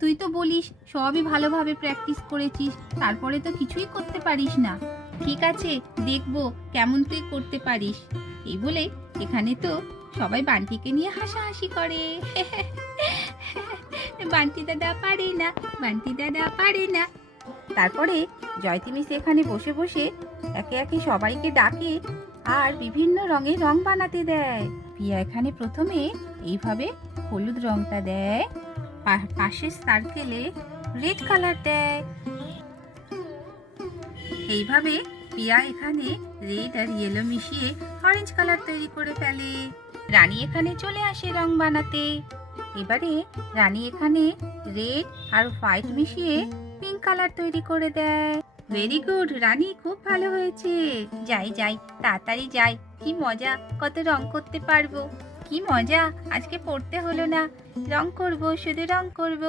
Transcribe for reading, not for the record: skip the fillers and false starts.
তুই তো বলিস সবই ভালোভাবে প্র্যাকটিস করেছিস, তারপরে তো কিছুই করতে পারিস না। ঠিক আছে, দেখবো কেমন তুই করতে পারিস। এই বলে এখানে তো সবাই বান্টিকে নিয়ে হাসাহাসি করে। বান্টি দাদা পারে না, বান্টি দাদা পারে না। তারপরে জয়তী মিস এখানে বসে বসে একে একে সবাইকে ডাকে আর বিভিন্ন রঙের রং বানাতে দেয়। পিয়া এখানে প্রথমে এইভাবে হলুদ রংটা দেয়, পাশের সার্কেলে রেড কালার দেয়। এইভাবে পিয়া এখানে রেড আর ইয়েলো মিশিয়ে অরেঞ্জ কালার তৈরি করে ফেলে। রানী এখানে চলে আসে রং বানাতে। এবারে রানী এখানে রেড আর হোয়াইট মিশিয়ে পিঙ্ক কালার তৈরি করে দেয়। ভেরি গুড রানী, খুব ভালো হয়েছে। যাই যাই, তাড়াতাড়ি যাই। কি মজা, কত রং করতে পারবো। কি মজা, আজকে পড়তে হলো না, রং করব, শুধু রং করব।